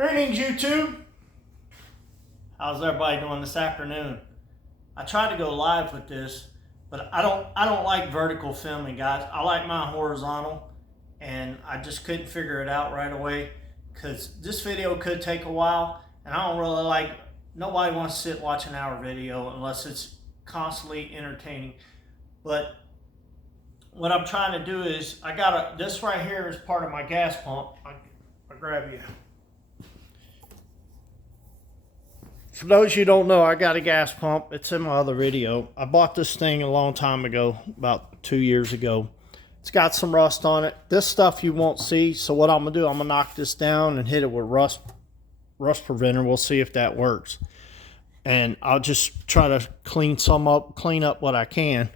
Greetings, YouTube. How's everybody doing this afternoon? I tried to go live with this, but I don't like vertical filming, guys. I like mine horizontal, and I just couldn't figure it out right away because this video could take a while, and I don't really like. Nobody wants to sit watch an hour video unless it's constantly entertaining. But what I'm trying to do is this right here is part of my gas pump. I'll grab you. For those you don't know, I got a gas pump. It's in my other video. I bought this thing a long time ago, about 2 years ago. It's got some rust on it. This stuff you won't see. So what I'm gonna do, I'm gonna knock this down and hit it with rust preventer. We'll see if that works. And I'll just try to clean up what I can.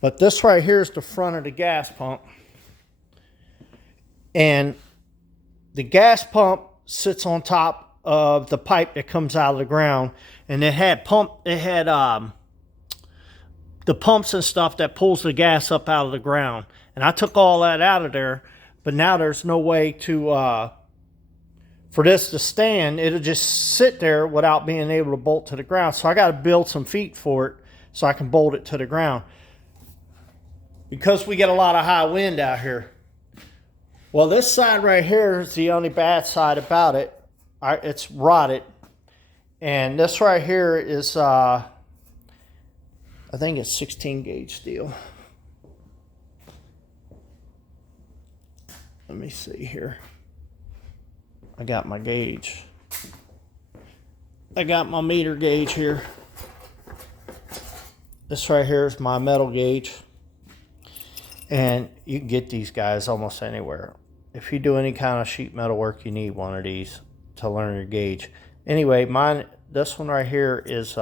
But this right here is the front of the gas pump. And the gas pump sits on top of the pipe that comes out of the ground, and it had the pumps and stuff that pulls the gas up out of the ground, and I took all that out of there. But now there's no way to for this to stand. It'll just sit there without being able to bolt to the ground, so I got to build some feet for it so I can bolt it to the ground, because we get a lot of high wind out here. Well, this side right here is the only bad side about it. It's rotted, and this right here is I think it's 16 gauge steel. Let me see here. I got my gauge. I got my meter gauge here. This right here is my metal gauge, and you can get these guys almost anywhere. If you do any kind of sheet metal work, you need one of these to learn your gauge. Anyway, this one right here is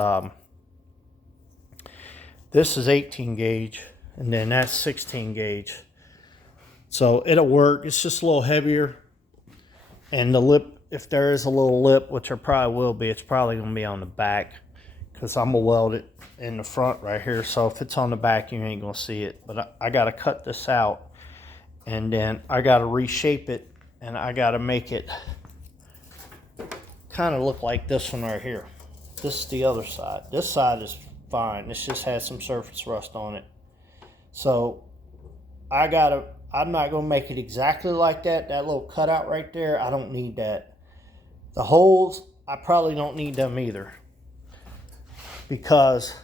this is 18 gauge, and then that's 16 gauge. So it'll work. It's just a little heavier, and the lip, if there is a little lip, which there probably will be, it's probably going to be on the back, because I'm gonna weld it in the front right here. So if it's on the back, you ain't gonna see it. But I got to cut this out, and then I got to reshape it, and I got to make it kind of look like this one right here. This is the other side. This side is fine. This just has some surface rust on it. So I'm not gonna make it exactly like that. That little cutout right there, I don't need that. The holes, I probably don't need them either, because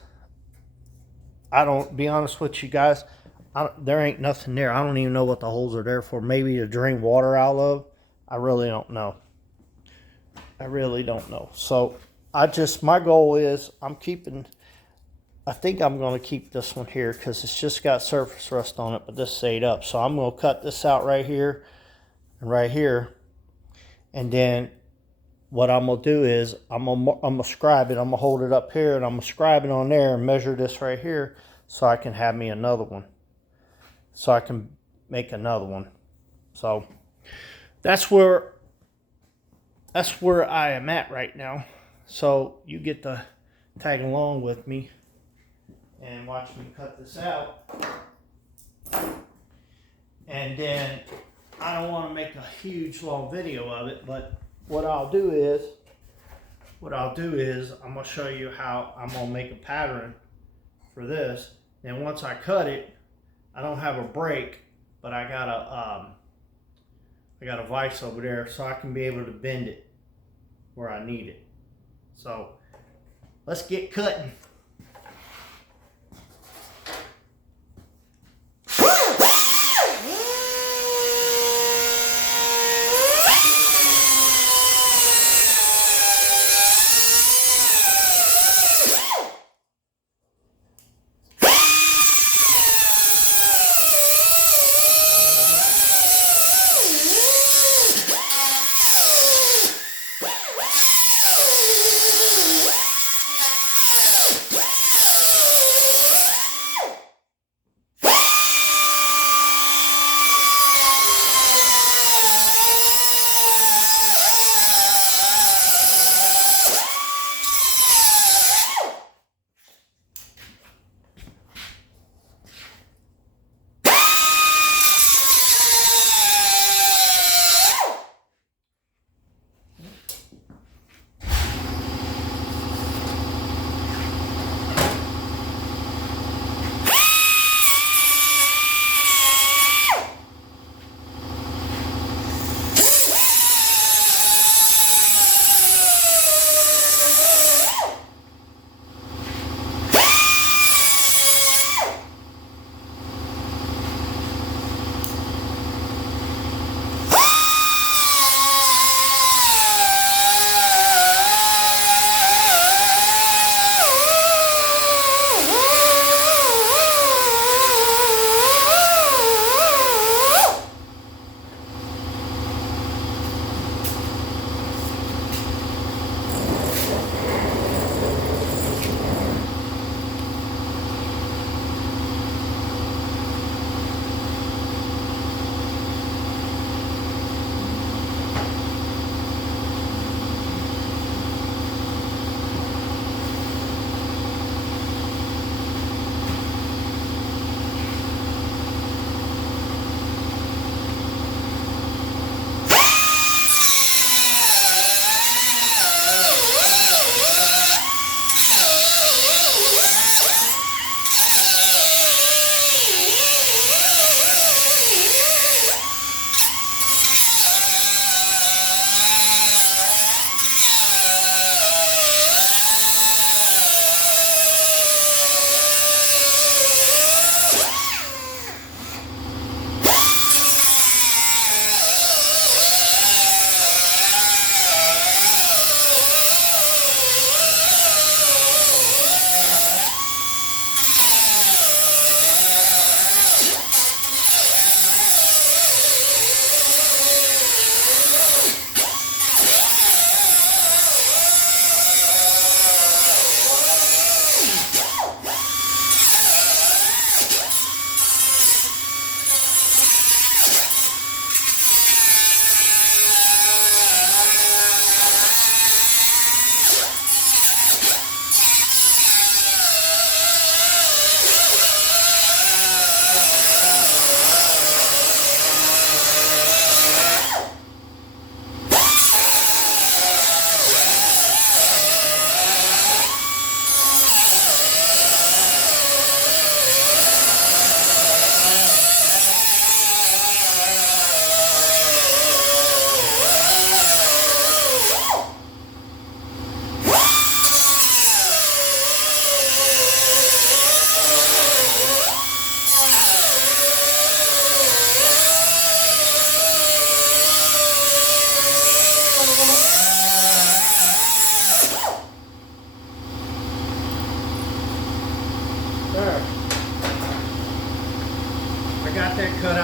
be honest with you guys, there ain't nothing there. I don't even know what the holes are there for. Maybe to drain water out of. I really don't know. I really don't know. So my goal is I think I'm going to keep this one here because it's just got surface rust on it, but this stayed up. So I'm going to cut this out right here and right here. And then what I'm going to do is I'm going to scribe it. I'm going to hold it up here, and I'm going to scribe it on there and measure this right here so I can have me another one. So I can make another one. So that's where I am at right now. So you get to tag along with me and watch me cut this out. And then I don't want to make a huge long video of it, but what I'll do is I'm going to show you how I'm going to make a pattern for this. And once I cut it, I don't have a brake, but I got a vise over there, so I can be able to bend it where I need it. So let's get cutting.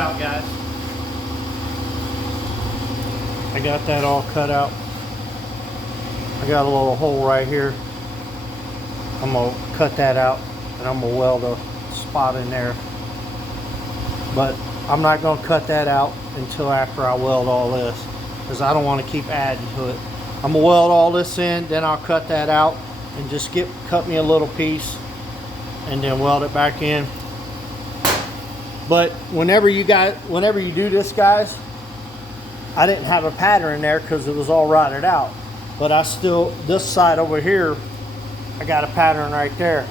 out, guys. I got that all cut out. I got a little hole right here. I'm gonna cut that out and I'm gonna weld a spot in there. But I'm not gonna cut that out until after I weld all this, because I don't want to keep adding to it. I'm gonna weld all this in, then I'll cut that out and just cut me a little piece and then weld it back in. But whenever you do this, guys, I didn't have a pattern there because it was all rotted out. But this side over here, I got a pattern right there.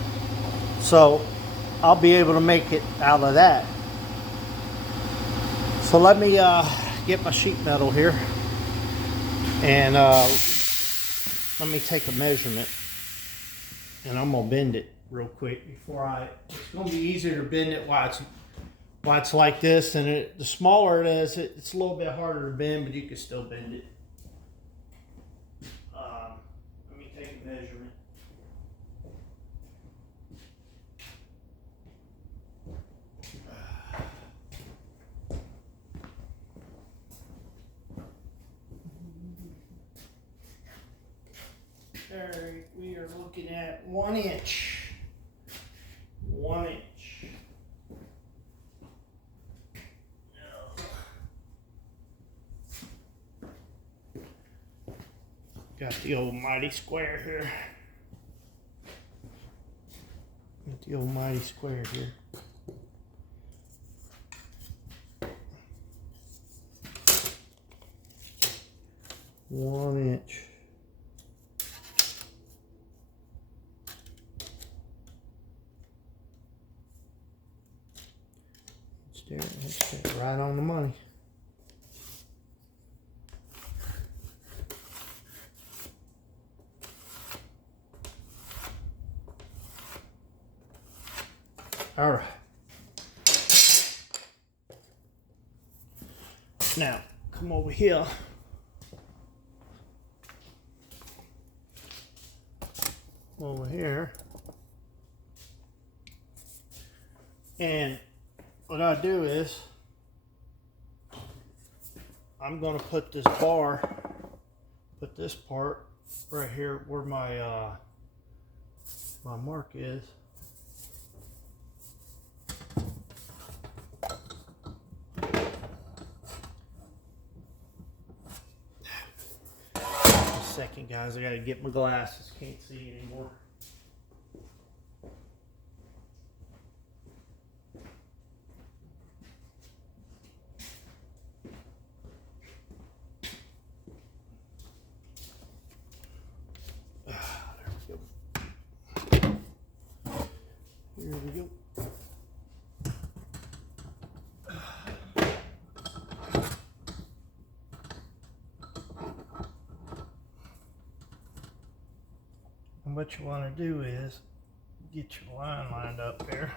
So I'll be able to make it out of that. So let me get my sheet metal here and let me take a measurement, and I'm gonna bend it real quick before it's gonna be easier to bend it while it's like this, and the smaller it is, it's a little bit harder to bend, but you can still bend it. Let me take a measurement. There, we are looking at 1 inch. 1 inch. Got the old mighty square here. Got the old mighty square here. One inch. It's right on the money. All right. Now, come over here. Over here. And what I do is, I'm going to put this part right here where my my mark is. Second, guys, I gotta get my glasses, can't see anymore. There we go. And what you want to do is get your line lined up there.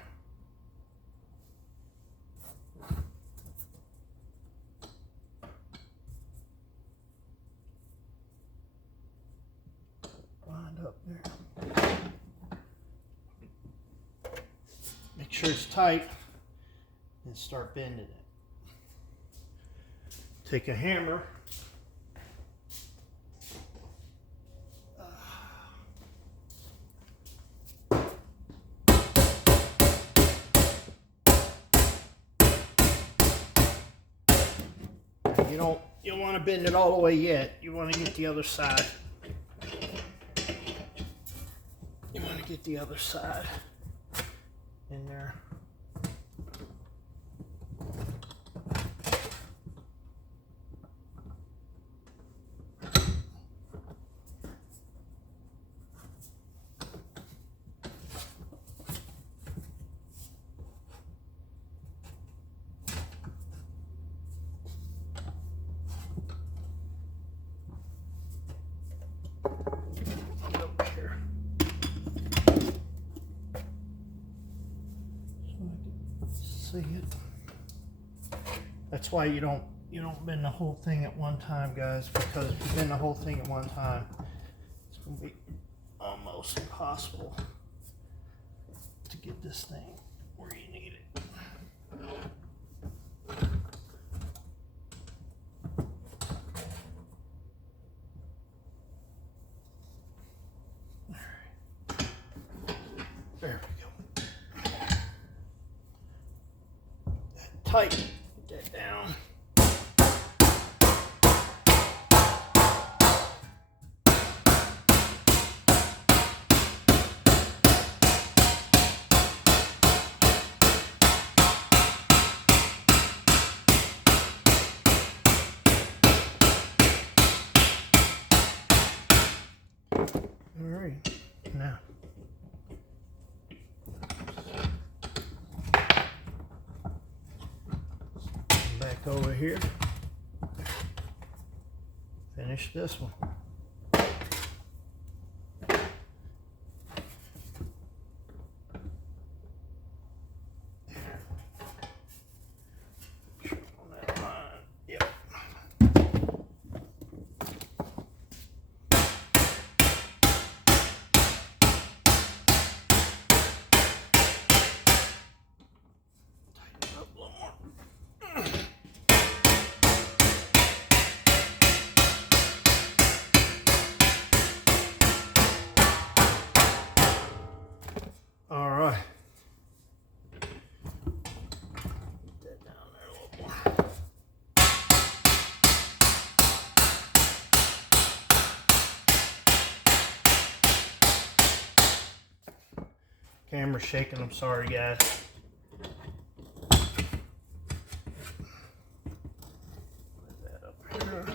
Lined up there. Make sure it's tight and start bending it. Take a hammer. You don't want to bend it all the way yet. You want to get the other side. You want to get the other side in there. See it. That's why you don't bend the whole thing at one time, guys, because if you bend the whole thing at one time, it's gonna be almost impossible to get this thing where you need it. tight. Put that down. All right, now back over here, finish this one. On that line, yep. Tighten it up a little more. All right. Put that down there a little more. Camera's shaking, I'm sorry guys. Put that up here.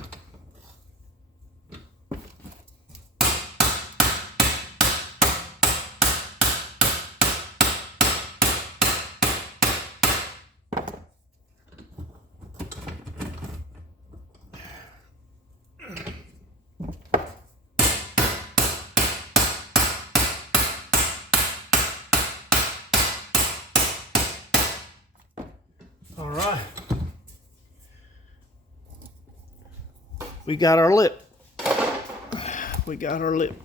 All right. We got our lip. We got our lip.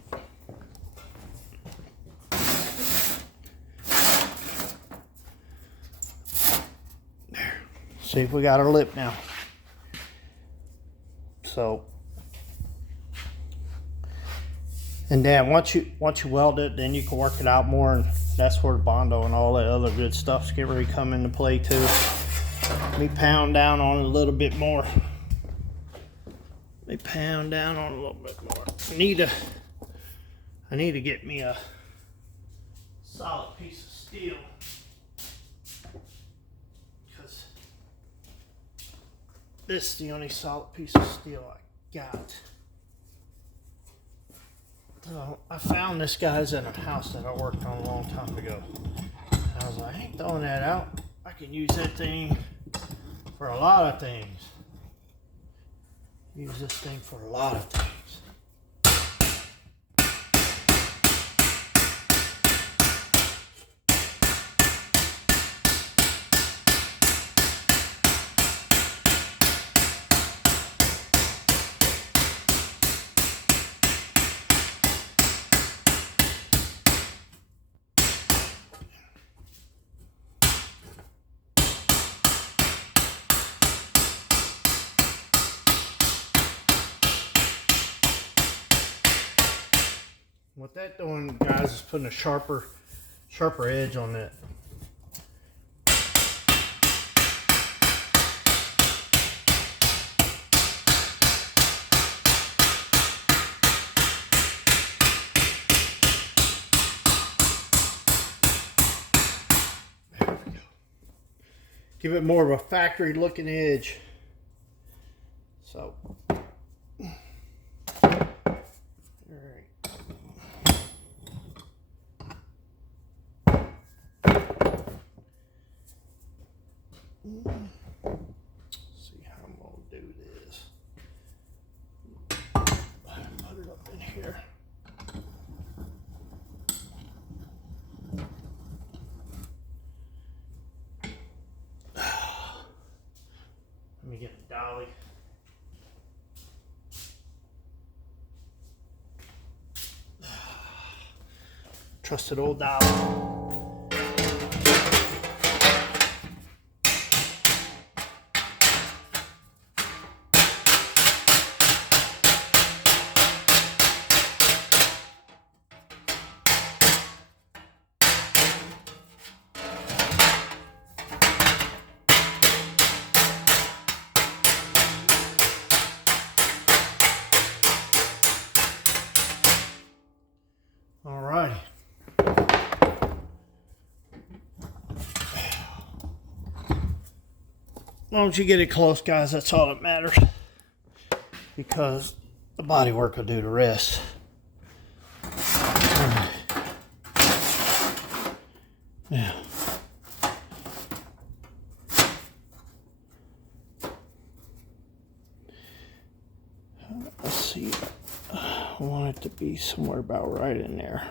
There. See if we got our lip now. So, and then once you weld it, then you can work it out more, and that's where the Bondo and all that other good stuff's getting ready to come into play too. Let me pound down on it a little bit more. Let me pound down on it a little bit more. I need to get me a solid piece of steel, because this is the only solid piece of steel I got. So I found this guy's in a house that I worked on a long time ago. And I was like, I ain't throwing that out. I can use that thing for a lot of things. Use this thing for a lot of things. What that doing, guys, is putting a sharper edge on that. There we go. Give it more of a factory looking edge. So. See how I'm gonna do this. Put it up in here. Let me get a dolly. Trusted old dolly. long as you get it close, guys, that's all that matters. Because the body work will do the rest. Now, let's see. I want it to be somewhere about right in there.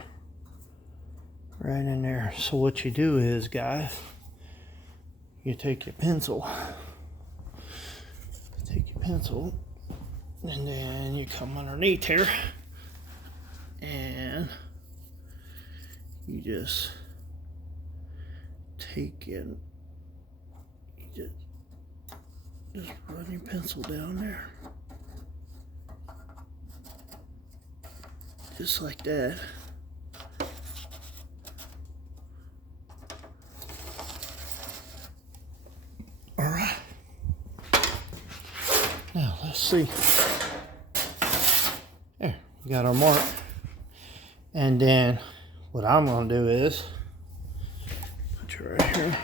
Right in there. So what you do is, guys, you take your pencil. And then you come underneath here. And you just take in. You just run your pencil down there. Just like that. All right. Now let's see. There, we got our mark. And then what I'm going to do is put you right here.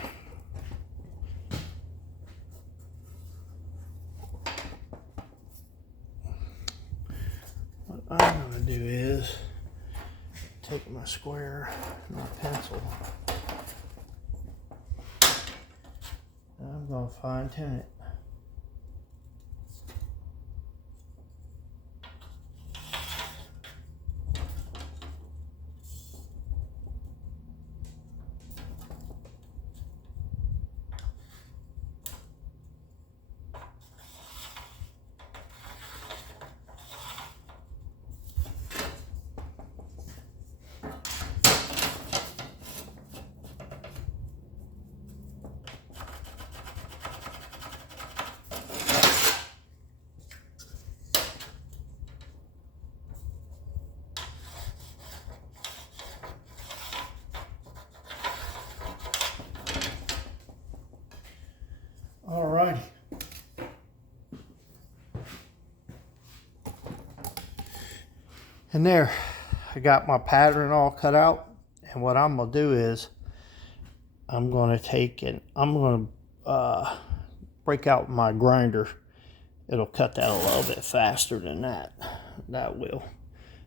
What I'm going to do is take my square and my pencil. And I'm going to fine tune it. Alrighty. And there, I got my pattern all cut out. And what I'm going to do is, I'm going to take and I'm going to break out my grinder. It'll cut that a little bit faster than that. That will.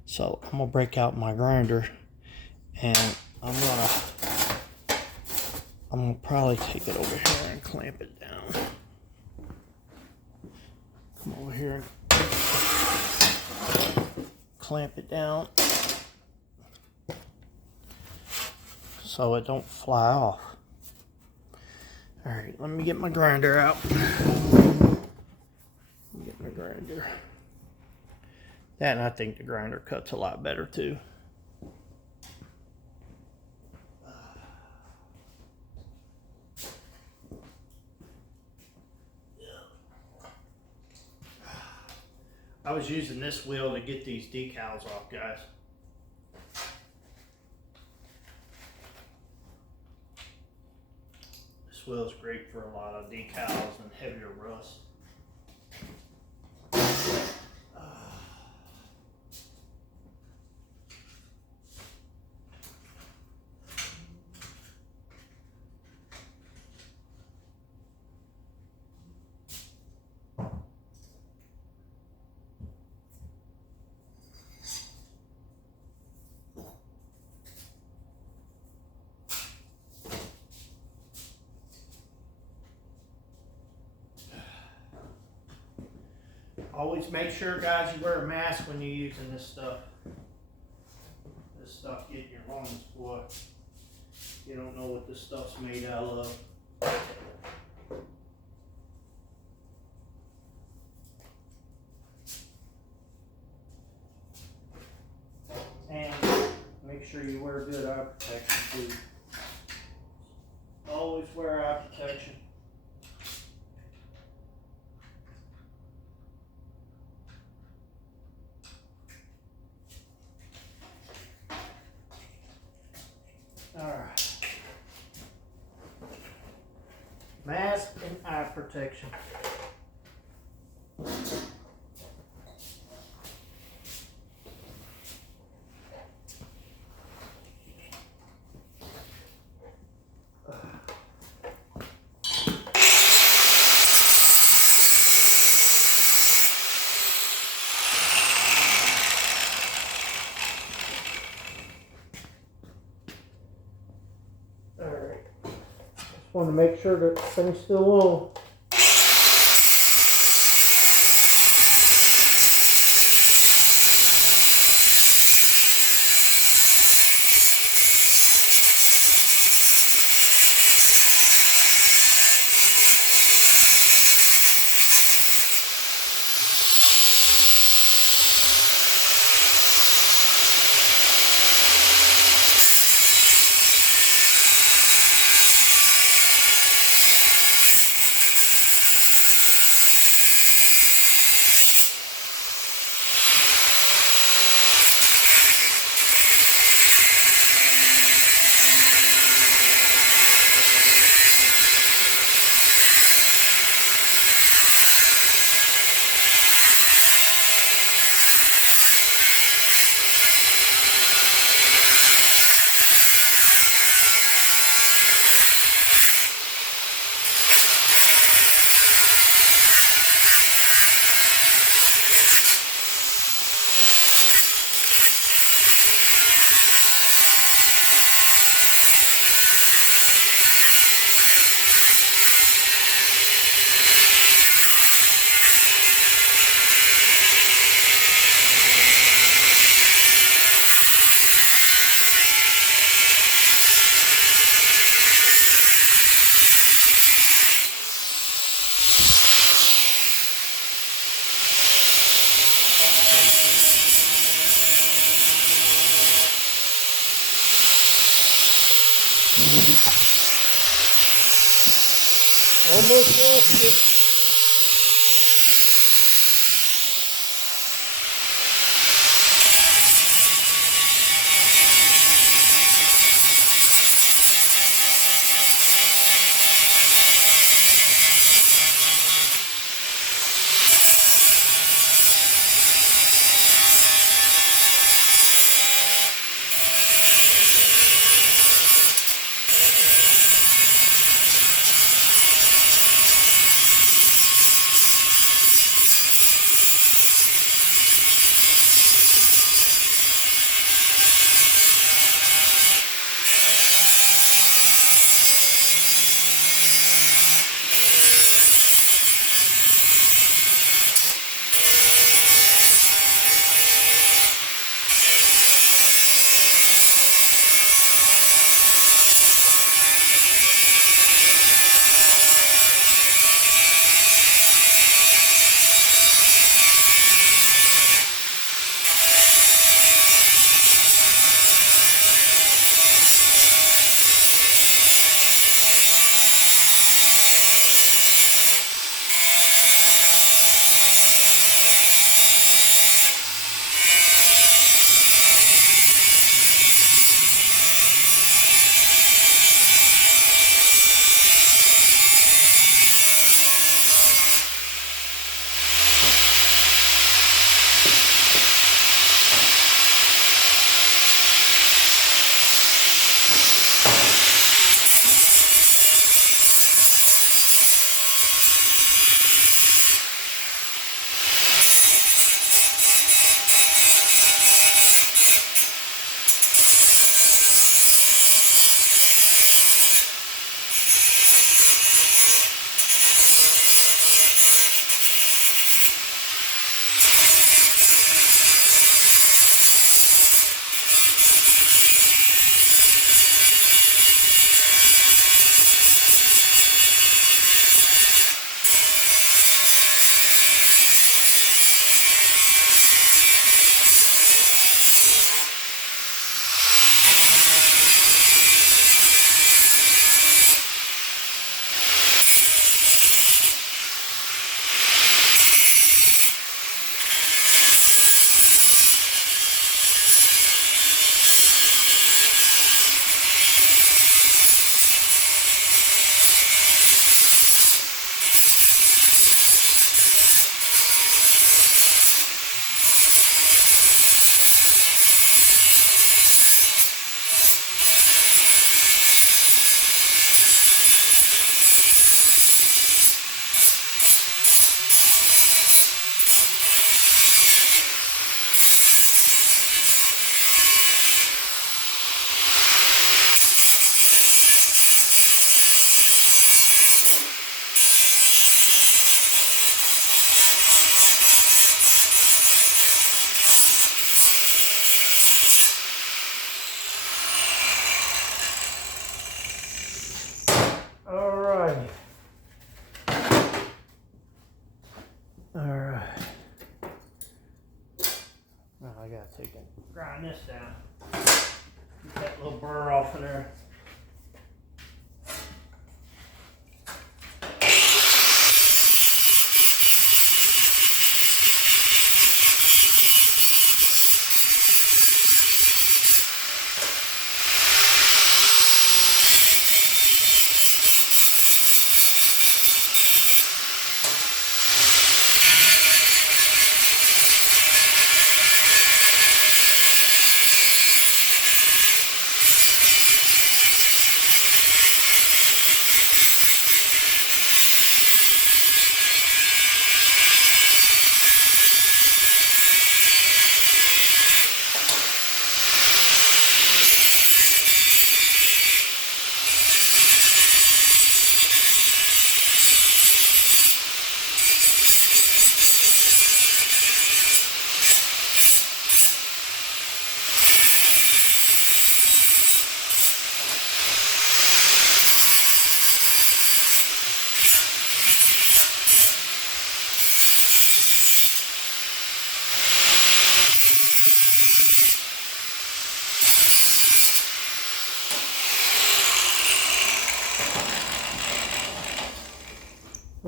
So I'm going to break out my grinder. And I'm going to probably take it over here and clamp it down. Come over here and clamp it down so it don't fly off. All right, let me get my grinder out. Get my grinder. That, and I think the grinder cuts a lot better too. I was using this wheel to get these decals off, guys. This wheel is great for a lot of decals and heavier rust. Always make sure, guys, you wear a mask when you're using this stuff. This stuff get in your lungs, boy. You don't know what this stuff's made out of. And make sure you wear good eye protection too. Always wear eye protection. Alright. Mask and eye protection. make sure that thing's still on. Almost lost it. Alright. Now I gotta take it, grind this down. Get that little burr off of there.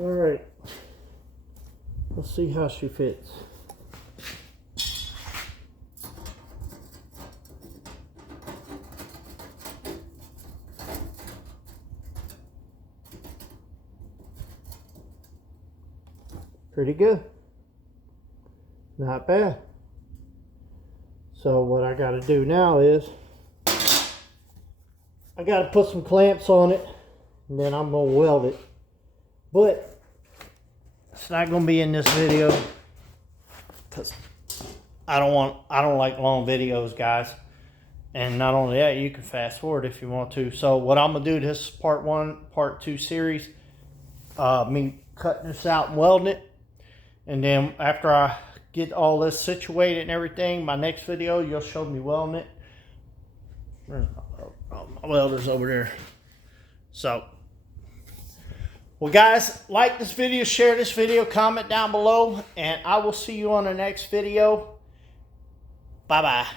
Alright, let's see how she fits. Pretty good. Not bad. So what I got to do now is I got to put some clamps on it, and then I'm going to weld it. But it's not going to be in this video because I don't like long videos, guys. And not only that, you can fast forward if you want to. So what I'm going to do, this is part 1, part 2 series. Me cutting this out and welding it. And then after I get all this situated and everything, my next video, you'll show me welding it. Where's my welder's over there. So, well guys, like this video, share this video, comment down below, and I will see you on the next video. Bye-bye.